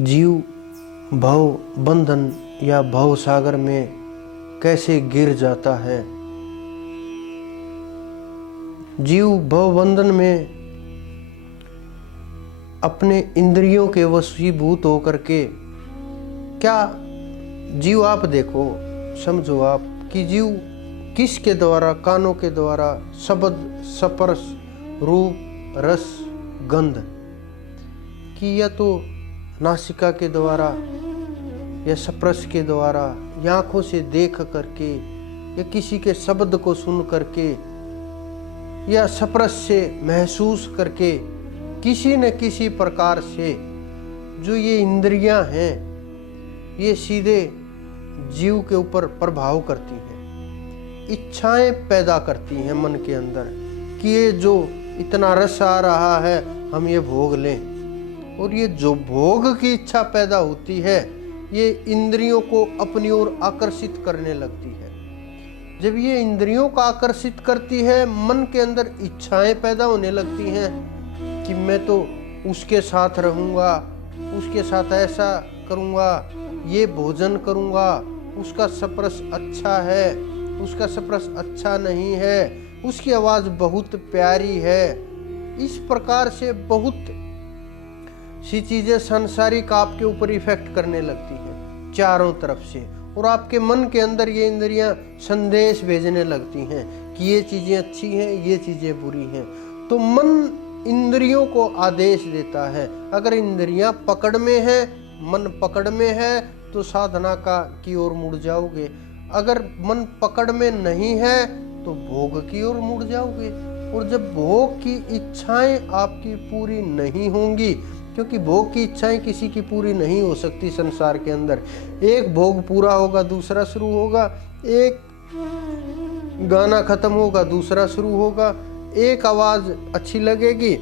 जीव भव बंधन या भव सागर में कैसे गिर जाता है। जीव भव बंधन में अपने इंद्रियों के वशीभूत होकर के, क्या जीव, आप देखो, समझो आप कि जीव किसके द्वारा, कानों के द्वारा शब्द, स्पर्श, रूप, रस, गंध की, या तो नासिका के द्वारा या स्पर्श के द्वारा, या आंखों से देख करके, या किसी के शब्द को सुन करके, या स्पर्श से महसूस करके, किसी न किसी प्रकार से जो ये इंद्रियां हैं ये सीधे जीव के ऊपर प्रभाव करती हैं, इच्छाएं पैदा करती हैं मन के अंदर कि ये जो इतना रस आ रहा है हम ये भोग लें। और ये जो भोग की इच्छा पैदा होती है ये इंद्रियों को अपनी ओर आकर्षित करने लगती है। जब ये इंद्रियों को आकर्षित करती है, मन के अंदर इच्छाएं पैदा होने लगती हैं कि मैं तो उसके साथ रहूँगा, उसके साथ ऐसा करूँगा, ये भोजन करूँगा, उसका स्पर्श अच्छा है, उसका स्पर्श अच्छा नहीं है, उसकी आवाज़ बहुत प्यारी है। इस प्रकार से बहुत सी चीज़ें सांसारिक आपके ऊपर इफेक्ट करने लगती हैं चारों तरफ से, और आपके मन के अंदर ये इंद्रियां संदेश भेजने लगती हैं कि ये चीज़ें अच्छी हैं, ये चीज़ें बुरी हैं। तो मन इंद्रियों को आदेश देता है। अगर इंद्रियां पकड़ में है, मन पकड़ में है, तो साधना की ओर मुड़ जाओगे। अगर मन पकड़ में नहीं है तो भोग की ओर मुड़ जाओगे। और जब भोग की इच्छाएं आपकी पूरी नहीं होंगी, क्योंकि भोग की इच्छाएं किसी की पूरी नहीं हो सकती संसार के अंदर, एक भोग पूरा होगा दूसरा शुरू होगा, एक गाना खत्म होगा दूसरा शुरू होगा, एक आवाज अच्छी लगेगी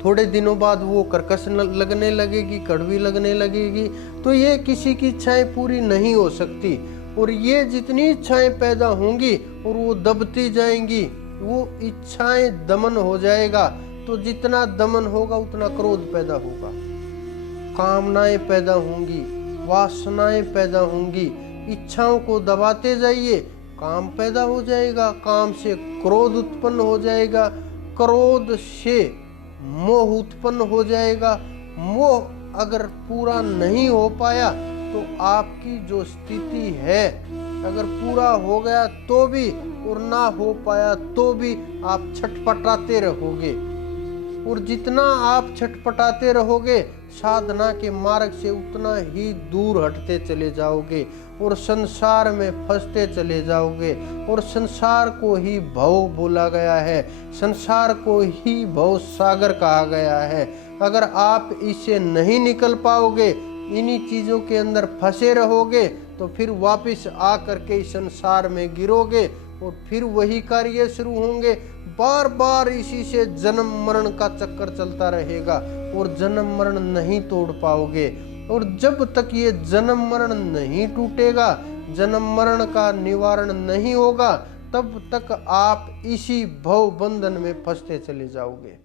थोड़े दिनों बाद वो कर्कश लगने लगेगी, कड़वी लगने लगेगी। तो ये किसी की इच्छाएं पूरी नहीं हो सकती। और ये जितनी इच्छाएं पैदा होंगी और वो दबती जाएंगी, वो इच्छाएं दमन हो जाएगा। तो जितना दमन होगा उतना क्रोध पैदा होगा, कामनाएं पैदा होंगी, वासनाएं पैदा होंगी। इच्छाओं को दबाते जाइए, काम पैदा हो जाएगा, काम से क्रोध उत्पन्न हो जाएगा, क्रोध से मोह उत्पन्न हो जाएगा। मोह अगर पूरा नहीं हो पाया तो आपकी जो स्थिति है, अगर पूरा हो गया तो भी और ना हो पाया तो भी आप छटपटाते रहोगे। और जितना आप छटपटाते रहोगे साधना के मार्ग से उतना ही दूर हटते चले जाओगे और संसार में फंसते चले जाओगे। और संसार को ही भव बोला गया है, संसार को ही भव सागर कहा गया है। अगर आप इससे नहीं निकल पाओगे, इन्हीं चीजों के अंदर फंसे रहोगे, तो फिर वापस आकर के इस संसार में गिरोगे और फिर वही कार्य शुरू होंगे। बार बार इसी से जन्म मरण का चक्कर चलता रहेगा और जन्म मरण नहीं तोड़ पाओगे। और जब तक ये जन्म मरण नहीं टूटेगा, जन्म मरण का निवारण नहीं होगा, तब तक आप इसी भव बंधन में फंसते चले जाओगे।